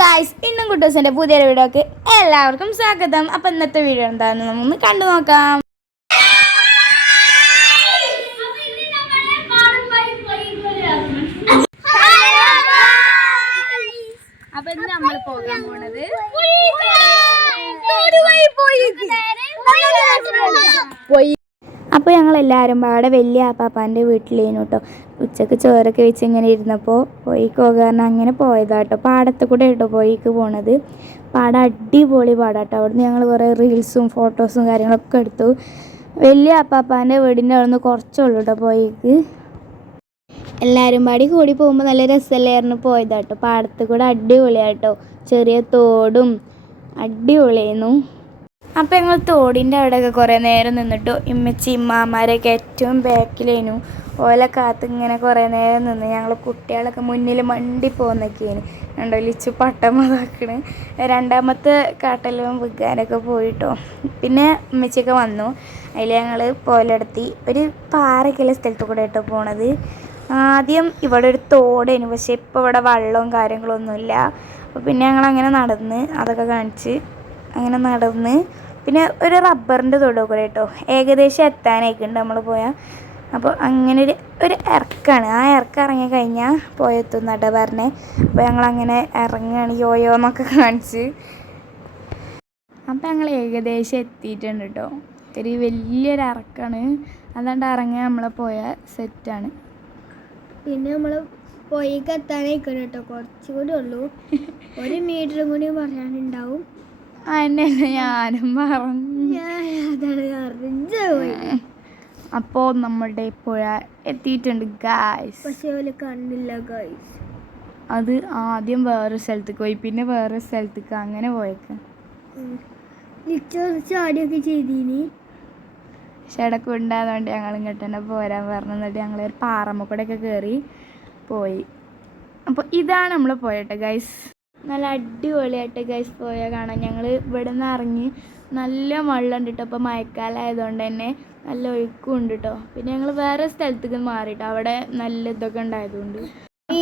Guys, ഇന്നും കുട്ടൂസിന്റെ പുതിയൊരു വീഡിയോക്ക് എല്ലാവർക്കും സ്വാഗതം. അപ്പൊ ഇന്നത്തെ വീഡിയോ എന്താണെന്ന് നമുക്ക് കണ്ടു നോക്കാം. അപ്പൊ ഇന്ന് നമ്മൾ പോകാൻ പോണത് അപ്പോൾ ഞങ്ങളെല്ലാവരും പാടെ വലിയ ആപ്പാപ്പാൻ്റെ വീട്ടിലേനു കേട്ടോ. ഉച്ചക്ക് ചോറൊക്കെ വെച്ച് ഇങ്ങനെ ഇരുന്നപ്പോൾ പോയിക്ക് പോകാൻ അങ്ങനെ പോയതാട്ടോ. പാടത്ത് കൂടെ കേട്ടോ പോയിക്ക് പോണത്. പാടം അടിപൊളി പാടാട്ടോ. അവിടുന്ന് ഞങ്ങൾ കുറേ റീൽസും ഫോട്ടോസും കാര്യങ്ങളൊക്കെ എടുത്തു. വലിയ ആപ്പാപ്പാൻ്റെ വീടിൻ്റെ അവിടെ നിന്ന് കുറച്ചുള്ളൂ കേട്ടോ പോയിക്ക്. എല്ലാവരും പാടി കൂടി പോകുമ്പോൾ നല്ല രസമല്ലായിരുന്നു പോയതാട്ടോ. പാടത്ത് കൂടെ അടിപൊളിയാട്ടോ, ചെറിയ തോടും അടിപൊളിയായിരുന്നു. അപ്പോൾ ഞങ്ങൾ തോടിൻ്റെ അവിടെയൊക്കെ കുറേ നേരം നിന്നിട്ടു. ഇമ്മച്ചി ഇമ്മാമാരൊക്കെ ഏറ്റവും ബാക്കിലേനു. ഓല കാത്ത് ഇങ്ങനെ കുറേ നേരം നിന്ന്. ഞങ്ങൾ കുട്ടികളൊക്കെ മുന്നിൽ മണ്ടി പോകുന്നൊക്കെയാണ്. കണ്ടോ ലിച്ചു പട്ടമതാക്കണ്. രണ്ടാമത്തെ കാട്ടെല്ലാം വിൽക്കാനൊക്കെ പോയിട്ടോ. പിന്നെ ഇമ്മച്ചിയൊക്കെ വന്നു. അതിൽ ഞങ്ങൾ പോലെടുത്തി ഒരു പാറയ്ക്കുള്ള സ്ഥലത്ത് കൂടെ കേട്ടോ പോണത്. ആദ്യം ഇവിടെ ഒരു തോടേനു, പക്ഷേ ഇപ്പോൾ ഇവിടെ വെള്ളവും കാര്യങ്ങളൊന്നുമില്ല. അപ്പോൾ പിന്നെ ഞങ്ങളങ്ങനെ നടന്ന് അതൊക്കെ കാണിച്ച് അങ്ങനെ നടന്ന് പിന്നെ ഒരു റബ്ബറിൻ്റെ തൊടുക കൂടെ കേട്ടോ. ഏകദേശം എത്താനായിക്കുണ്ട് നമ്മൾ പോയാൽ. അപ്പോൾ അങ്ങനെ ഒരു ഇറക്കാണ്. ആ ഇറക്കം ഇറങ്ങി കഴിഞ്ഞാൽ പോയെത്തുന്നട്ടോ പറഞ്ഞേ. അപ്പോൾ ഞങ്ങളങ്ങനെ ഇറങ്ങുകയാണ്, യോയോ എന്നൊക്കെ കാണിച്ച്. അപ്പോൾ ഞങ്ങൾ ഏകദേശം എത്തിയിട്ടുണ്ട് കേട്ടോ. ഒരു വലിയൊരു ഇറക്കാണ്. അതുകൊണ്ട് ഇറങ്ങി നമ്മളെ പോയാൽ സെറ്റാണ്. പിന്നെ നമ്മൾ പോയിക്ക് എത്താനായിക്കണം കേട്ടോ. കുറച്ചുകൂടി ഉള്ളൂ, 1 മീറ്ററും കൂടി പറയാനുണ്ടാവും. അതന്നെ ഞാനും പറഞ്ഞു. അപ്പോൾ നമ്മുടെ പുഴ എത്തിയിട്ടുണ്ട് ഗായ്സ്. പക്ഷേ അവര് കണ്ടില്ല ഗായ്സ്. അത് ആദ്യം വേറെ സ്ഥലത്തേക്ക് പോയി, പിന്നെ വേറെ സ്ഥലത്തേക്ക് അങ്ങനെ പോയേക്ക്. ചാടിയൊക്കെ ചെയ്തീനി. ഷടക്ക് ഉണ്ടായതുകൊണ്ട് ഞങ്ങൾ ഇങ്ങോട്ട് തന്നെ പോരാൻ പറഞ്ഞു. എന്നിട്ട് ഞങ്ങൾ ഒരു പാറമ്മ കൂടെയൊക്കെ കയറി പോയി. അപ്പോൾ ഇതാണ് നമ്മൾ പോയട്ടെ ഗൈസ്. നല്ല അടിപൊളിയായിട്ട് ഗൈസ് പോയാൽ കാണാം. ഞങ്ങൾ ഇവിടെ നിന്ന് ഇറങ്ങി നല്ല വെള്ളം ഉണ്ട് കേട്ടോ. അപ്പോൾ മഴക്കാലം ആയതുകൊണ്ട് തന്നെ നല്ല ഒഴുക്കും ഉണ്ട് കേട്ടോ. പിന്നെ ഞങ്ങൾ വേറെ സ്ഥലത്തേക്ക് മാറിയിട്ടോ, അവിടെ നല്ല ഇതൊക്കെ ഉണ്ടായതുകൊണ്ട്.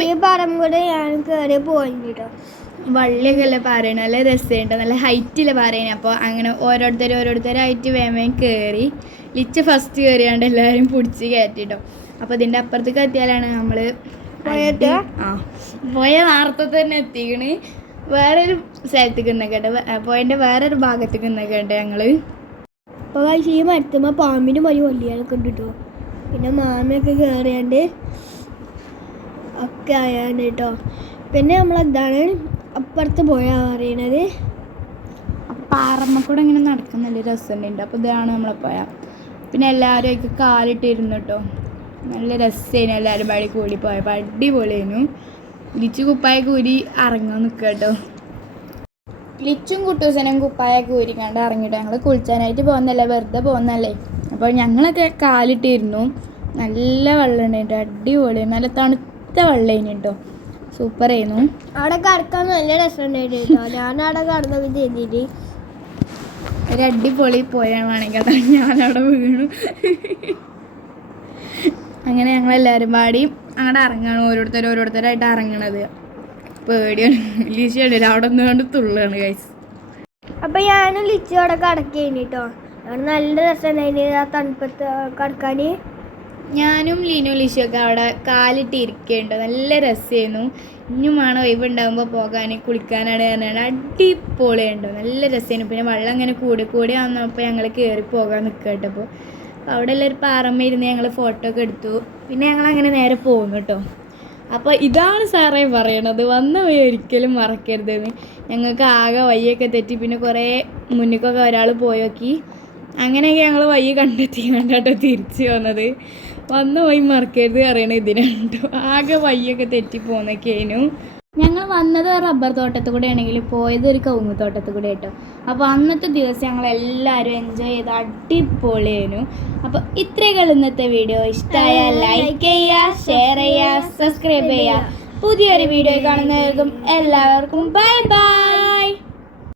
ഈ പാറം കൂടെ ഞാൻ കയറി പോയിട്ടോ കേട്ടോ. വള്ളിയൊക്കെ അല്ലേ പാറയാണ്, നല്ല രസമുണ്ട്, നല്ല ഹൈറ്റിലെ പാറയാണ്. അപ്പോൾ അങ്ങനെ ഓരോരുത്തരായിട്ട് വേഗം കയറി. ലിച്ച് ഫസ്റ്റ് കയറിയാണ്ട് എല്ലാവരും പിടിച്ച് കയറ്റിട്ടോ. അപ്പോൾ ഇതിൻ്റെ അപ്പുറത്തേക്ക് എത്തിയാലാണ് നമ്മൾ പോയ നേരത്തെ തന്നെ എത്തിക്കണ്. വേറൊരു സ്ഥലത്തേക്ക് നിന്നേക്കട്ടെ, പോയതിൻ്റെ വേറൊരു ഭാഗത്തേക്ക് നിന്നേക്കട്ടെ ഞങ്ങൾ. അപ്പോൾ ഈ മരത്തുമ്പോൾ പാമ്പിന് മതി കൊല്ലിയാനൊക്കെ ഉണ്ട് കേട്ടോ. പിന്നെ മാമയൊക്കെ കയറിയാണ്ട് ഒക്കെ ആയാണ്ട് കേട്ടോ. പിന്നെ നമ്മളെന്താണ് അപ്പുറത്ത് പോയാൽ അറിയണത്. അപ്പോൾ പാറമ്മ കൂടെ ഇങ്ങനെ നടക്കുന്ന രസമുണ്ട്. അപ്പോൾ ഇതാണ് നമ്മളെ പോയാൽ. പിന്നെ എല്ലാവരും ഒക്കെ കാലിട്ടിരുന്നു കേട്ടോ. നല്ല രസമായിരുന്നു. എല്ലാവരും പാടി കൂടി പോയപ്പോൾ അടിപൊളിയായിരുന്നു. ലിച്ചു കുപ്പായ കൂരി ഇറങ്ങാൻ നിൽക്കുക കേട്ടോ. ലിച്ചും കുട്ടൂസനും കുപ്പായ കൂരി കണ്ട് ഇറങ്ങിയിട്ട് ഞങ്ങൾ കുളിച്ചാനായിട്ട് പോകുന്നല്ലേ, വെറുതെ പോകുന്നല്ലേ. അപ്പോൾ ഞങ്ങളൊക്കെ കാലിട്ടിരുന്നു. നല്ല വെള്ളം ഉണ്ടായിട്ട് അടിപൊളി, നല്ല തണുത്ത വെള്ളമായിരുന്നു കേട്ടോ. സൂപ്പറായിരുന്നു. അവിടെ കിടക്കാൻ നല്ല രസമുണ്ടായിരുന്നു കേട്ടോ. ഞാനവിടെ കിടന്നൊക്കെ ചെയ്തിട്ട് ഒരു അടിപൊളി പോയാണെങ്കിൽ അതാണ് ഞാനവിടെ വീണു. അങ്ങനെ ഞങ്ങളെല്ലാവരും പാടി അങ്ങോട്ട് ഇറങ്ങണം. ഓരോരുത്തരായിട്ട് ഇറങ്ങണത് പേടിയാണ്. ലിച്ചിയാണ് അവിടെ നിന്ന് കൊണ്ട് തുള്ളാണ് ഗൈസ്. അപ്പം ഞാനും ലിച്ചു അവിടെ കിടക്കേനി കേട്ടോ. അവിടെ നല്ല രസമുണ്ടായിന് ആ തണുപ്പത്ത് കിടക്കാൻ. ഞാനും ലീനും ലിച്ചിയൊക്കെ അവിടെ കാലിട്ട് ഇരിക്കുകയുണ്ടോ. നല്ല രസമായിരുന്നു. ഇനിയും വേണം ഒഴിവ് ഉണ്ടാകുമ്പോൾ പോകാൻ, കുളിക്കാനാണ് പറഞ്ഞാൽ അടിപൊളിയുണ്ടോ. നല്ല രസമായിരുന്നു. പിന്നെ വെള്ളം അങ്ങനെ കൂടി വന്നപ്പോൾ ഞങ്ങൾ കയറി പോകാൻ നിൽക്കുക കേട്ടോ. അപ്പോൾ അവിടെ ഉള്ളൊരു പാറമ്മ ഇരുന്ന് ഞങ്ങൾ ഫോട്ടോ ഒക്കെ എടുത്തു. പിന്നെ ഞങ്ങളങ്ങനെ നേരെ പോകുന്നു കേട്ടോ. അപ്പോൾ ഇതാണ് സാറേ പറയണത്, വന്ന വഴി ഒരിക്കലും മറക്കരുതെന്ന്. ഞങ്ങൾക്ക് ആകെ വഴിയൊക്കെ തെറ്റി. പിന്നെ കുറേ മുന്നിക്കൊക്കെ ഒരാൾ പോയി നോക്കി. അങ്ങനെയൊക്കെ ഞങ്ങൾ വഴി കണ്ടെത്തി കണ്ടോ തിരിച്ച് വന്നത്. വന്ന വഴി മറക്കരുത് പറയണത് ഇതിനാണ് കേട്ടോ. ആകെ വഴിയൊക്കെ തെറ്റി പോകുന്നൊക്കെയായിരുന്നു. ഞങ്ങൾ വന്നത് റബ്ബർ തോട്ടത്തിൽ കൂടെ ആണെങ്കിൽ പോയത് ഒരു കവുങ്ങ് തോട്ടത്തിൽ കൂടെ കേട്ടോ. അപ്പോൾ അന്നത്തെ ദിവസം ഞങ്ങളെല്ലാവരും എൻജോയ് ചെയ്ത് അടിപൊളിയായിരുന്നു. അപ്പോൾ ഇത്രയൊക്കെ ഇന്നത്തെ വീഡിയോ. ഇഷ്ടമായാൽ ലൈക്ക് ചെയ്യുക, ഷെയർ ചെയ്യുക, സബ്സ്ക്രൈബ് ചെയ്യുക. പുതിയൊരു വീഡിയോ കാണുന്നവർക്കും എല്ലാവർക്കും ബൈ ബൈ.